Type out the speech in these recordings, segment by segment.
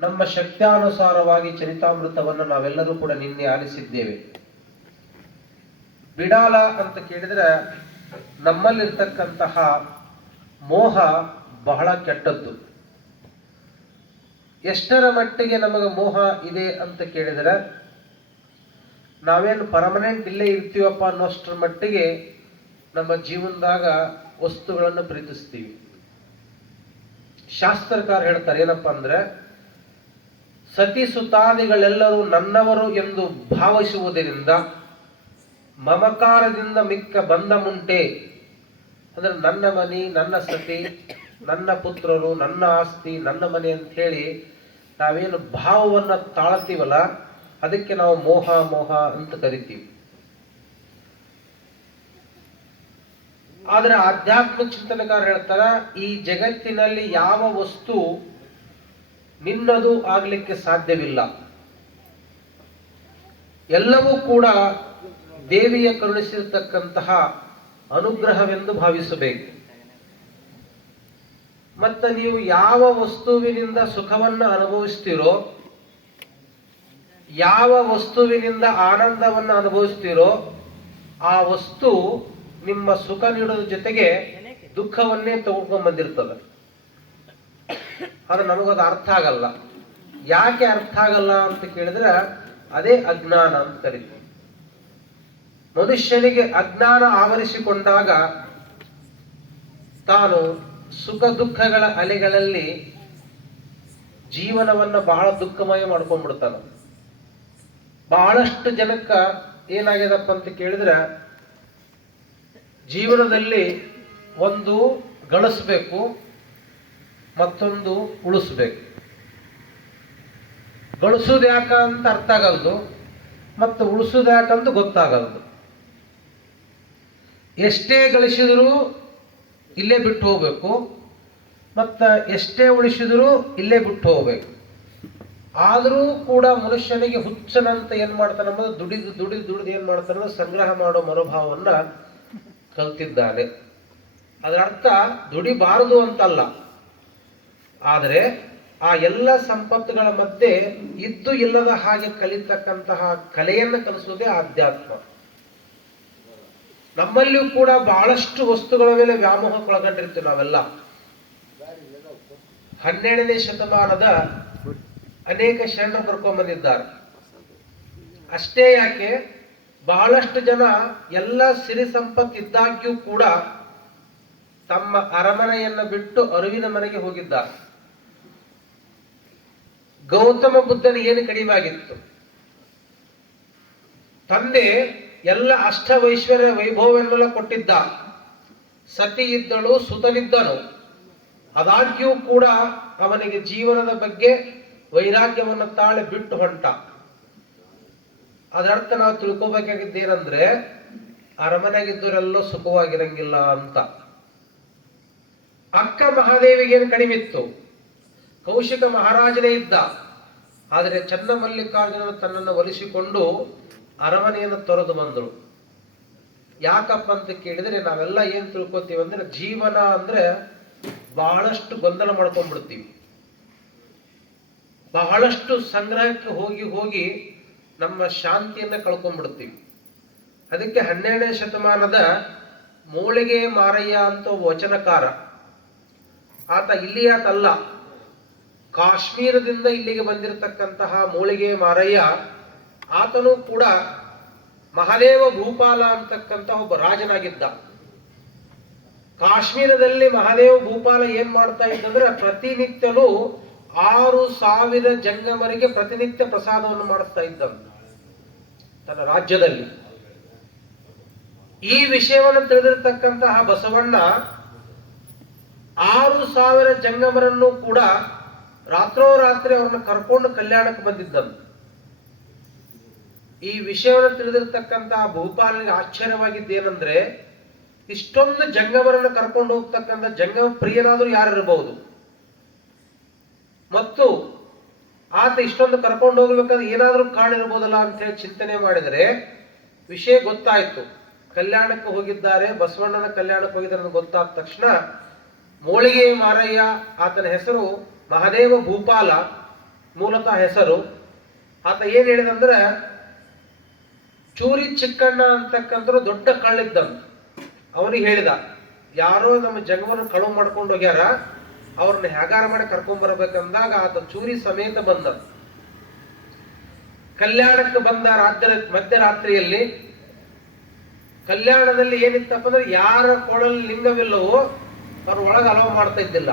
ನಮ್ಮ ಶಕ್ತ್ಯಾನುಸಾರವಾಗಿ ಚರಿತಾಮೃತವನ್ನು ನಾವೆಲ್ಲರೂ ಕೂಡ ನಿನ್ನೆ ಆಲಿಸಿದ್ದೇವೆ. ಬಿಡಾಲ ಅಂತ ಕೇಳಿದ್ರೆ ನಮ್ಮಲ್ಲಿರ್ತಕ್ಕಂತಹ ಮೋಹ ಬಹಳ ಕೆಟ್ಟದ್ದು. ಎಷ್ಟರ ಮಟ್ಟಿಗೆ ನಮಗೆ ಮೋಹ ಇದೆ ಅಂತ ಕೇಳಿದರೆ, ನಾವೇನು ಪರ್ಮನೆಂಟ್ ಇಲ್ಲೇ ಇರ್ತೀವಪ್ಪ ಅನ್ನೋಷ್ಟರ ಮಟ್ಟಿಗೆ ನಮ್ಮ ಜೀವನದಾಗ ವಸ್ತುಗಳನ್ನು ಪ್ರೀತಿಸ್ತೀವಿ. ಶಾಸ್ತ್ರಕಾರ ಹೇಳ್ತಾರೆ ಏನಪ್ಪ ಅಂದ್ರೆ, ಸತಿ ಸುತಾದಿಗಳೆಲ್ಲರೂ ನನ್ನವರು ಎಂದು ಭಾವಿಸುವುದರಿಂದ ಮಮಕಾರದಿಂದ ಮಿಕ್ಕ ಬಂಧ ಮುಂಟೆ. ಅಂದ್ರೆ ನನ್ನ ಮನೆ, ನನ್ನ ಸತಿ, ನನ್ನ ಪುತ್ರರು, ನನ್ನ ಆಸ್ತಿ, ನನ್ನ ಮನೆ ಅಂತ ಹೇಳಿ ನಾವೇನು ಭಾವವನ್ನ ತಾಳ್ತೀವಲ್ಲ, ಅದಕ್ಕೆ ನಾವು ಮೋಹ ಮೋಹ ಅಂತ ಕರಿತೀವಿ. ಆದ್ರೆ ಆಧ್ಯಾತ್ಮ ಚಿಂತನಕಾರ ಹೇಳ್ತಾರ, ಈ ಜಗತ್ತಿನಲ್ಲಿ ಯಾವ ವಸ್ತು ನಿನ್ನದು ಆಗ್ಲಿಕ್ಕೆ ಸಾಧ್ಯವಿಲ್ಲ. ಎಲ್ಲವೂ ಕೂಡ ದೇವಿಯ ಕರುಣಿಸಿರ್ತಕ್ಕಂತಹ ಅನುಗ್ರಹವೆಂದು ಭಾವಿಸಬೇಕು. ಮತ್ತೆ ನೀವು ಯಾವ ವಸ್ತುವಿನಿಂದ ಸುಖವನ್ನ ಅನುಭವಿಸ್ತೀರೋ, ಯಾವ ವಸ್ತುವಿನಿಂದ ಆನಂದವನ್ನು ಅನುಭವಿಸ್ತೀರೋ, ಆ ವಸ್ತು ನಿಮ್ಮ ಸುಖ ನೀಡೋದ್ರ ಜೊತೆಗೆ ದುಃಖವನ್ನೇ ತಗೊಂಡು ಬಂದಿರ್ತದೆ. ಅದು ನಮಗದು ಅರ್ಥ ಆಗಲ್ಲ. ಯಾಕೆ ಅರ್ಥ ಆಗಲ್ಲ ಅಂತ ಕೇಳಿದ್ರೆ, ಅದೇ ಅಜ್ಞಾನ ಅಂತ ಕರೀತೀವಿ. ಮನುಷ್ಯನಿಗೆ ಅಜ್ಞಾನ ಆವರಿಸಿಕೊಂಡಾಗ ತಾನು ಸುಖ ದುಃಖಗಳ ಅಲೆಗಳಲ್ಲಿ ಜೀವನವನ್ನ ಬಹಳ ದುಃಖಮಯ ಮಾಡ್ಕೊಂಡ್ಬಿಡ್ತಾನೆ. ಬಹಳಷ್ಟು ಜನಕ್ಕ ಏನಾಗ್ಯದಪ್ಪ ಅಂತ ಕೇಳಿದ್ರೆ, ಜೀವನದಲ್ಲಿ ಒಂದು ಗಳಿಸ್ಬೇಕು, ಮತ್ತೊಂದು ಉಳಿಸ್ಬೇಕು. ಗಳಿಸೋದು ಯಾಕಂತ ಅರ್ಥ ಆಗಲ್ದು, ಮತ್ತು ಉಳಿಸೋದು ಯಾಕಂತ ಗೊತ್ತಾಗಲ್ದು. ಎಷ್ಟೇ ಗಳಿಸಿದ್ರು ಇಲ್ಲೇ ಬಿಟ್ಟು ಹೋಗ್ಬೇಕು, ಮತ್ತ ಎಷ್ಟೇ ಉಳಿಸಿದ್ರು ಇಲ್ಲೇ ಬಿಟ್ಟು ಹೋಗ್ಬೇಕು. ಆದರೂ ಕೂಡ ಮನುಷ್ಯನಿಗೆ ಹುಚ್ಚನಂತ ಏನ್ ಮಾಡ್ತಾನೆ ಅನ್ನೋದು, ದುಡಿದು ದುಡಿದು ದುಡಿದು ಏನ್ ಮಾಡ್ತಾನೆ, ಸಂಗ್ರಹ ಮಾಡೋ ಮನೋಭಾವವನ್ನ ಕಲ್ತಿದ್ದಾನೆ. ಅದರ ಅರ್ಥ ದುಡಿಬಾರದು ಅಂತಲ್ಲ, ಆದರೆ ಆ ಎಲ್ಲ ಸಂಪತ್ತುಗಳ ಮಧ್ಯೆ ಇದ್ದು ಇಲ್ಲದ ಹಾಗೆ ಕಲಿತಕ್ಕಂತಹ ಕಲೆಯನ್ನು ಕಲಿಸುವುದೇ ಆಧ್ಯಾತ್ಮ. ನಮ್ಮಲ್ಲಿಯೂ ಕೂಡ ಬಹಳಷ್ಟು ವಸ್ತುಗಳ ಮೇಲೆ ವ್ಯಾಮೋಹಕ್ಕೊಳಗೊಂಡಿರ್ತೀವಿ ನಾವೆಲ್ಲ. 12ನೇ ಶತಮಾನದ ಅನೇಕ ಶರಣರು ಬರ್ಕೊಂಡ್ ಬಂದಿದ್ದಾರೆ. ಅಷ್ಟೇ ಯಾಕೆ, ಬಹಳಷ್ಟು ಜನ ಎಲ್ಲ ಸಿರಿ ಸಂಪತ್ತು ಇದ್ದಾಗ್ಯೂ ಕೂಡ ತಮ್ಮ ಅರಮನೆಯನ್ನ ಬಿಟ್ಟು ಅರಿವಿನ ಮನೆಗೆ ಹೋಗಿದ್ದಾರೆ. ಗೌತಮ ಬುದ್ಧನ ಏನು ಕಡಿಮೆ ಆಗಿತ್ತು? ತಂದೆ ಎಲ್ಲ ಅಷ್ಟವೈಶ್ವರ್ಯ ವೈಭವವೆನ್ನೆಲ್ಲ ಕೊಟ್ಟಿದ್ದ. ಸತಿ ಇದ್ದಳು, ಸುತನಿದ್ದನು. ಆದಾಗ್ಯೂ ಕೂಡ ಅವನಿಗೆ ಜೀವನದ ಬಗ್ಗೆ ವೈರಾಗ್ಯವನ್ನು ತಾಳೆ ಬಿಟ್ಟು ಹೊಂಟ. ಅದರ್ಥ ನಾವು ತಿಳ್ಕೋಬೇಕಾಗಿದ್ದೇನೆಂದ್ರೆ, ಅರಮನೆಗಿದ್ದವರೆಲ್ಲ ಸುಖವಾಗಿರಂಗಿಲ್ಲ ಅಂತ. ಅಕ್ಕ ಮಹಾದೇವಿಗೇನು ಕಡಿಮೆ ಇತ್ತು? ಕೌಶಿಕ ಮಹಾರಾಜನೇ ಇದ್ದ. ಆದರೆ ಚನ್ನಮಲ್ಲಿಕಾರ್ಜುನನು ತನ್ನನ್ನು ಒಲಿಸಿಕೊಂಡು ಅರಮನೆಯನ್ನು ತೊರೆದು ಬಂದರು. ಯಾಕಪ್ಪ ಅಂತ ಕೇಳಿದ್ರೆ, ನಾವೆಲ್ಲ ಏನ್ ತಿಳ್ಕೊತೀವಿ ಅಂದ್ರೆ, ಜೀವನ ಅಂದ್ರೆ ಬಹಳಷ್ಟು ಗೊಂದಲ ಮಾಡ್ಕೊಂಡ್ಬಿಡ್ತೀವಿ. ಬಹಳಷ್ಟು ಸಂಗ್ರಹಕ್ಕೆ ಹೋಗಿ ಹೋಗಿ ನಮ್ಮ ಶಾಂತಿಯನ್ನ ಕಳ್ಕೊಂಡ್ಬಿಡ್ತೀವಿ. ಅದಕ್ಕೆ 12ನೇ ಶತಮಾನದ ಮೂಳಿಗೆ ಮಾರಯ್ಯ ಅಂತ ಒಬ್ಬ ವಚನಕಾರ, ಆತ ಇಲ್ಲಿಯಾತಲ್ಲ, ಕಾಶ್ಮೀರದಿಂದ ಇಲ್ಲಿಗೆ ಬಂದಿರತಕ್ಕಂತಹ ಮೂಳಿಗೆ ಮಾರಯ್ಯ. ಆತನು ಕೂಡ ಮಹಾದೇವ ಭೂಪಾಲ ಅಂತಕ್ಕಂಥ ಒಬ್ಬ ರಾಜನಾಗಿದ್ದ. ಕಾಶ್ಮೀರದಲ್ಲಿ ಮಹಾದೇವ ಭೂಪಾಲ ಏನ್ ಮಾಡ್ತಾ ಇದ್ದಂದ್ರೆ, ಪ್ರತಿನಿತ್ಯಲೂ 6,000 ಜಂಗಮರಿಗೆ ಪ್ರತಿನಿತ್ಯ ಪ್ರಸಾದವನ್ನು ಮಾಡಿಸ್ತಾ ಇದ್ದ ತನ್ನ ರಾಜ್ಯದಲ್ಲಿ. ಈ ವಿಷಯವನ್ನು ತಿಳಿದಿರತಕ್ಕಂತಹ ಬಸವಣ್ಣ 6,000 ಜಂಗಮರನ್ನು ಕೂಡ ರಾತ್ರೋರಾತ್ರಿ ಅವ್ರನ್ನ ಕರ್ಕೊಂಡು ಕಲ್ಯಾಣಕ್ಕೆ ಬಂದಿದ್ದಂತ. ಈ ವಿಷಯವನ್ನು ತಿಳಿದಿರತಕ್ಕಂತಹ ಭೂಪಾಲನಿಗೆ ಆಶ್ಚರ್ಯವಾಗಿದ್ದೇನೆಂದ್ರೆ, ಇಷ್ಟೊಂದು ಜಂಗಮರನ್ನು ಕರ್ಕೊಂಡು ಹೋಗ್ತಕ್ಕಂಥ ಜಂಗಮ ಪ್ರಿಯನಾದ್ರೂ ಯಾರಿರಬಹುದು, ಮತ್ತು ಆತ ಇಷ್ಟೊಂದು ಕರ್ಕೊಂಡು ಹೋಗ್ಬೇಕಾದ್ರೆ ಏನಾದ್ರೂ ಕಾಣಿರ್ಬೋದಲ್ಲ ಅಂತ ಹೇಳಿ ಚಿಂತನೆ ಮಾಡಿದರೆ ವಿಷಯ ಗೊತ್ತಾಯ್ತು. ಕಲ್ಯಾಣಕ್ಕೆ ಹೋಗಿದ್ದಾರೆ, ಬಸವಣ್ಣನ ಕಲ್ಯಾಣಕ್ಕೆ ಹೋಗಿದ್ದಾರೆ ಗೊತ್ತಾದ ತಕ್ಷಣ ಮೂಳಿಗೆ ಮಾರಯ್ಯ, ಆತನ ಹೆಸರು ಮಹಾದೇವ ಭೂಪಾಲ, ಮೂಲತಃ ಹೆಸರು. ಆತ ಏನ್ ಹೇಳಿದಂದ್ರೆ, ಚೂರಿ ಚಿಕ್ಕಣ್ಣ ಅಂತಕ್ಕಂಥವ್ರು ದೊಡ್ಡ ಕಳ್ಳಿದ್ದಂತ. ಅವನಿಗೆ ಹೇಳಿದ, ಯಾರೋ ನಮ್ಮ ಜಂಗವನ್ನು ಕಳುವು ಮಾಡ್ಕೊಂಡು ಹೋಗ್ಯಾರ, ಅವ್ರನ್ನ ಹೇಗಾರ ಮಾಡಿ ಕರ್ಕೊಂಡ್ ಬರ್ಬೇಕಂದಾಗ ಆತ ಚೂರಿ ಸಮೇತ ಬಂದ. ಕಲ್ಯಾಣಕ್ಕೆ ಬಂದ ಮಧ್ಯರಾತ್ರಿಯಲ್ಲಿ. ಕಲ್ಯಾಣದಲ್ಲಿ ಏನಿತ್ತಪ್ಪ ಅಂದ್ರೆ, ಯಾರ ಕೊಳಲ್ಲಿ ಲಿಂಗವಿಲ್ಲವೋ ಅವ್ರ ಒಳಗೆ ಅಲವ ಮಾಡ್ತಾ ಇದ್ದಿಲ್ಲ.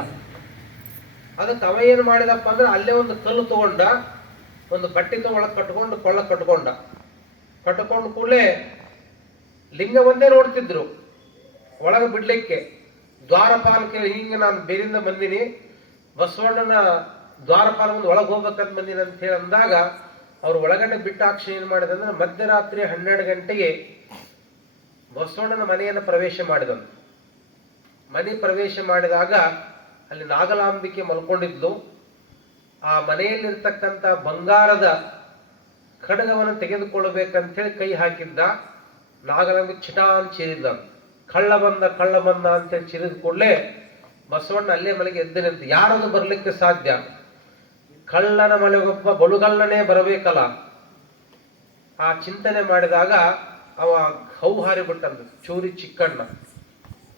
ಅದಕ್ಕೆ ಅವ ಏನು ಮಾಡಿದಪ್ಪ ಅಂದ್ರೆ, ಅಲ್ಲೇ ಒಂದು ಕಲ್ಲು ತಗೊಂಡ, ಒಂದು ಬಟ್ಟೆ ಒಳಗೆ ಕಟ್ಕೊಂಡು ಕೊಳ್ಳ ಕಟ್ಕೊಂಡು ಕೂಡಲೇ ಲಿಂಗ ಒಂದೇ ನೋಡ್ತಿದ್ರು ಒಳಗೆ ಬಿಡ್ಲಿಕ್ಕೆ. ದ್ವಾರಪಾಲಕ ಹಿಂಗೆ ನಾನು ಬೇರಿಂದ ಬಂದಿನಿ, ಬಸವಣ್ಣನ ದ್ವಾರಪಾಲ ಮುಂದೆ ಒಳಗೆ ಹೋಗ್ಬೇಕಂತ ಬಂದಿನಿ ಅಂತ ಹೇಳಿ ಅಂದಾಗ, ಅವ್ರು ಒಳಗಡೆ ಬಿಟ್ಟಾಕ್ಷಿ ಏನ್ ಮಾಡಿದೆ ಅಂದ್ರೆ, ಮಧ್ಯರಾತ್ರಿ 12 ಗಂಟೆಗೆ ಬಸವಣ್ಣನ ಮನೆಯನ್ನು ಪ್ರವೇಶ ಮಾಡಿದನು. ಮನೆ ಪ್ರವೇಶ ಮಾಡಿದಾಗ ಅಲ್ಲಿ ನಾಗಲಾಂಬಿಕೆ ಮಲ್ಕೊಂಡಿದ್ಲು. ಆ ಮನೆಯಲ್ಲಿರ್ತಕ್ಕಂಥ ಬಂಗಾರದ ಖಡ್ಗವನ್ನು ತೆಗೆದುಕೊಳ್ಳಬೇಕಂತೇಳಿ ಕೈ ಹಾಕಿದ್ದ. ನಾಗಲಾಂಬಿಕೆ ಚಿಟಾನ್ ಚೀರಿದ್ದ. ಕಳ್ಳ ಬಂದ ಅಂತೇಳಿ ಚಿರಿದ ಕೂಡಲೇ ಬಸವಣ್ಣ ಅಲ್ಲೇ ಮನೆಗೆ ಎದ್ದು ನಿಂತು, ಯಾರದು ಬರ್ಲಿಕ್ಕೆ ಸಾಧ್ಯ? ಕಳ್ಳನ ಮನೆಗೊಬ್ಬ ಬಳುಗಳ್ಳನೇ ಬರಬೇಕಲ್ಲ. ಆ ಚಿಂತನೆ ಮಾಡಿದಾಗ ಅವ ಹೌಹಾರಿ ಬಿಟ್ಟಂತ, ಚೂರಿ ಚಿಕ್ಕಣ್ಣ.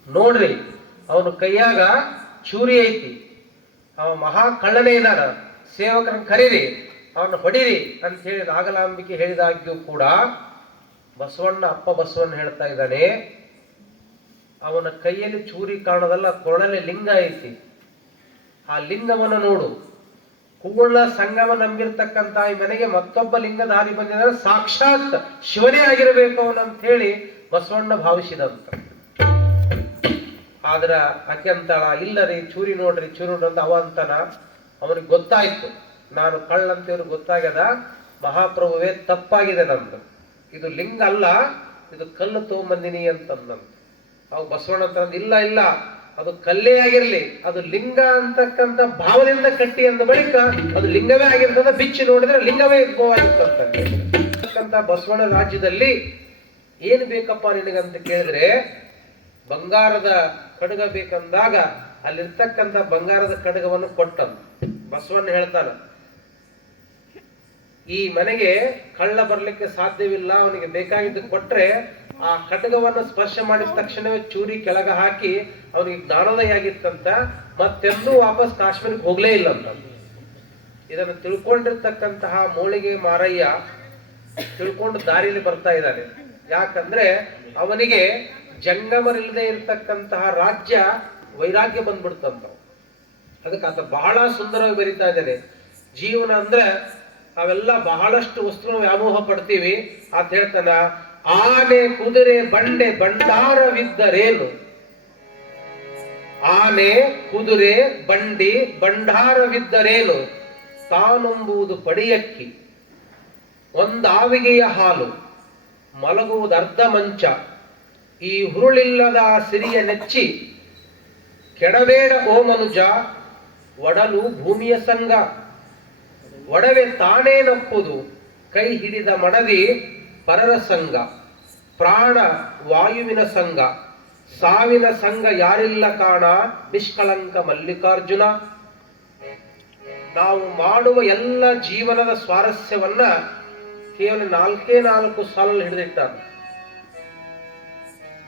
ನೋಡ್ರಿ, ಅವನ ಕೈಯಾಗ ಚೂರಿ ಐತಿ, ಅವ ಮಹಾ ಕಳ್ಳನೇ ಇದ್ದಾನ, ಸೇವಕರನ್ನ ಕರೀರಿ, ಅವನ್ನ ಹೊಡಿರಿ ಅಂತ ಹೇಳಿ ನಾಗಲಾಂಬಿಕೆ ಹೇಳಿದಾಗ್ಯೂ ಕೂಡ ಅಪ್ಪ ಬಸವಣ್ಣ ಹೇಳ್ತಾ ಇದ್ದಾನೆ, ಅವನ ಕೈಯಲ್ಲಿ ಚೂರಿ ಕಾಣೋದಲ್ಲ, ಕೊರಳಲ್ಲಿ ಲಿಂಗ ಐತಿ. ಆ ಲಿಂಗವನ್ನು ನೋಡು. ಕೂಳ ಸಂಗಮ ನಂಬಿರ್ತಕ್ಕಂಥ ಈ ಮನೆಗೆ ಮತ್ತೊಬ್ಬ ಲಿಂಗಧಾರಿ ಬಂದಿದ್ದಾರೆ, ಸಾಕ್ಷಾತ್ ಶಿವನೇ ಆಗಿರಬೇಕು ಅವನಂತ ಹೇಳಿ ಬಸವಣ್ಣ ಭಾವಿಸಿದಂತ. ಆದ್ರ ಆಕೆ ಅಂತಾಳ, ಇಲ್ಲರಿ ಚೂರಿ ನೋಡ್ರಿ ಅಂತ ಅವ ಅಂತಾನ. ಅವನಿಗೆ ಗೊತ್ತಾಯ್ತು, ನಾನು ಕಳ್ಳಂತೇವ್ರಿಗೆ ಗೊತ್ತಾಗ್ಯದ, ಮಹಾಪ್ರಭುವೇ ತಪ್ಪಾಗಿದೆ ನಮ್ದು, ಇದು ಲಿಂಗ ಅಲ್ಲ, ಇದು ಕಲ್ಲು ತಗೊಂಬಂದಿನಿ ಅಂತಂದಂತ. ಅವ್ ಬಸವಣ್ಣ ಅಂತ, ಇಲ್ಲ ಅದು ಕಲ್ಲೇ ಆಗಿರ್ಲಿ, ಅದು ಲಿಂಗ ಅಂತಕ್ಕಂಥ ಭಾವದಿಂದ ಕಟ್ಟಿ ಅಂದ ಬಳಿಕ ಅದು ಲಿಂಗವೇ ಆಗಿರ್ತದ, ಬಿಚ್ಚಿ ನೋಡಿದ್ರೆ ಲಿಂಗವೇ ಇದ್ಭವಾಗಿರ್ತಕ್ಕಂಥ ಬಸವಣ್ಣ ರಾಜ್ಯದಲ್ಲಿ ಏನು ಬೇಕಪ್ಪ ನಿನಗಂತ ಕೇಳಿದ್ರೆ, ಬಂಗಾರದ ಕಡಗ ಬೇಕಂದಾಗ ಅಲ್ಲಿರ್ತಕ್ಕಂಥ ಬಂಗಾರದ ಕಡಗವನ್ನು ಕೊಟ್ಟನು. ಬಸವಣ್ಣ ಹೇಳ್ತಾನ, ಈ ಮನೆಗೆ ಕಳ್ಳ ಬರ್ಲಿಕ್ಕೆ ಸಾಧ್ಯವಿಲ್ಲ, ಅವನಿಗೆ ಬೇಕಾಗಿದ್ದು ಕೊಟ್ರೆ ಆ ಖಡ್ಗವನ್ನು ಸ್ಪರ್ಶ ಮಾಡಿದ ತಕ್ಷಣವೇ ಚೂರಿ ಕೆಳಗೆ ಹಾಕಿ ಅವನಿಗೆ ಜ್ಞಾನೋದಯ ಆಗಿತ್ತಂತ, ಮತ್ತೆಂದೂ ವಾಪಸ್ ಕಾಶ್ಮೀರಕ್ಕೆ ಹೋಗ್ಲೇ ಇಲ್ಲ ಅಂತ. ಇದನ್ನು ತಿಳ್ಕೊಂಡಿರ್ತಕ್ಕಂತಹ ಮೂಳಿಗೆ ಮಾರಯ್ಯ ತಿಳ್ಕೊಂಡು ದಾರಿಯಲ್ಲಿ ಬರ್ತಾ ಇದ್ದಾನೆ. ಯಾಕಂದ್ರೆ ಅವನಿಗೆ ಜಂಗಮರಿಲ್ಲದೆ ಇರ್ತಕ್ಕಂತಹ ರಾಜ್ಯ ವೈರಾಗ್ಯ ಬಂದ್ಬಿಡ್ತಂತ. ಅದಕ್ಕೆ ಆತ ಬಹಳ ಸುಂದರವಾಗಿ ಬರೀತಾ ಇದ್ದಾನೆ. ಜೀವನ ಅಂದ್ರೆ ಅವೆಲ್ಲ ಬಹಳಷ್ಟು ವಸ್ತುಗಳು ವ್ಯಾಮೋಹ ಪಡ್ತೀವಿ ಅಂತ ಹೇಳ್ತಾನ. ಆನೆ ಕುದುರೆ ಬಂಡೆ ಭಂಡಾರವಿದ್ದರೇನು, ಆನೆ ಕುದುರೆ ಬಂಡಿ ಭಂಡಾರವಿದ್ದರೇನು, ತಾನೆಂಬುದು ಪಡಿಯಕ್ಕಿ, ಒಂದಾವಿಗೆಯ ಹಾಲು, ಮಲಗುವುದರ್ಧ ಮಂಚ, ಈ ಹುರುಳಿಲ್ಲದ ಸಿರಿಯ ನೆಚ್ಚಿ, ಕೆಡಬೇಡ ಓ ಮನುಜ, ಒಡಲು ಭೂಮಿಯ ಸಂಗ, ಒಡವೆ ತಾನೇ ನಪ್ಪುದು, ಕೈ ಹಿಡಿದ ಮಡದಿ ಪರರ ಸಂಗ, ಪ್ರಾಣ ವಾಯುವಿನ ಸಂಗ, ಸಾವಿನ ಸಂಘ ಯಾರಿಲ್ಲ ಕಾಣ, ನಿಷ್ಕಳಂಕ ಮಲ್ಲಿಕಾರ್ಜುನ. ನಾವು ಮಾಡುವ ಎಲ್ಲ ಜೀವನದ ಸ್ವಾರಸ್ಯವನ್ನ ಕೇವಲ 4 ಸಾಲಲ್ಲಿ ಹಿಡಿದಿಟ್ಟಾನೆ.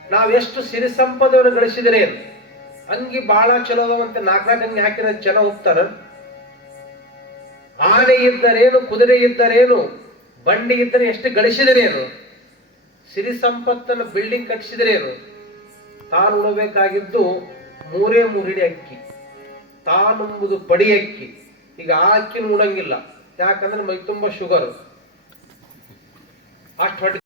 ನಾವೆಷ್ಟು ಸಿರಿ ಸಂಪದವನ್ನು ಗಳಿಸಿದರೆ, ಅಂಗಿ ಬಹಳ ಚಲೋ ಅದಾವಂತೆ 4 ಅಂಗಿ ಹಾಕಿದ ಜನ ಹೋಗ್ತಾರ. ಆನೆ ಇದ್ದರೇನು, ಕುದುರೆ ಇದ್ದರೇನು, ಬಂಡಿ ಇದ್ದರೆ ಎಷ್ಟು ಗಳಿಸಿದರೇನು, ಸಿರಿ ಸಂಪತ್ತನ್ನು ಬಿಲ್ಡಿಂಗ್ ಕಟ್ಟಿಸಿದರೇನು, ತಾನು ಉಣಬೇಕಾಗಿದ್ದು 3 ಹಿಡಿ ಅಕ್ಕಿ, ತಾನುಂಬುದು ಪಡಿ ಅಕ್ಕಿ. ಈಗ ಆ ಅಕ್ಕಿನೂ ಉಣಂಗಿಲ್ಲ, ಯಾಕಂದ್ರೆ ಮೈ ತುಂಬ ಶುಗರ್, ಅಷ್ಟು